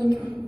alaikum.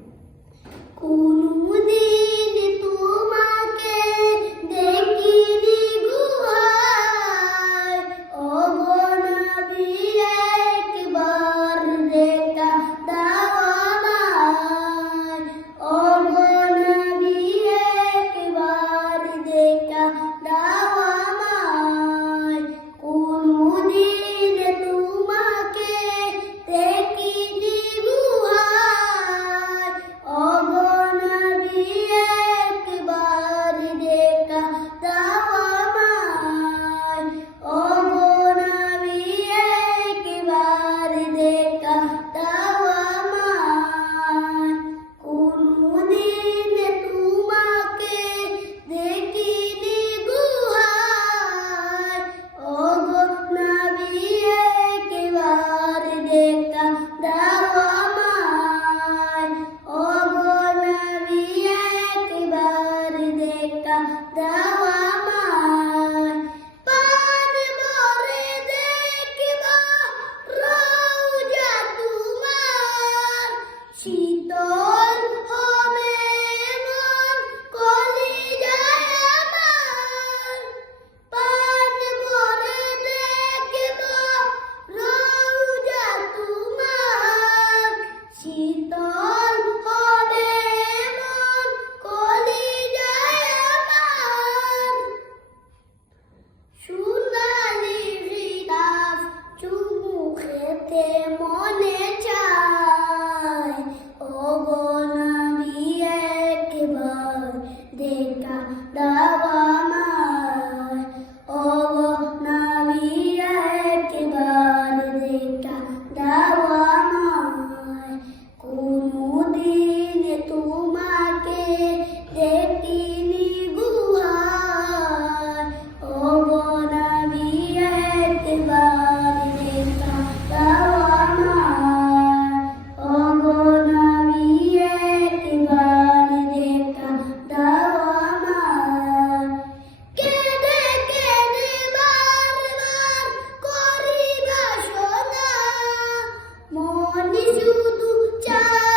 the the world. всюду час.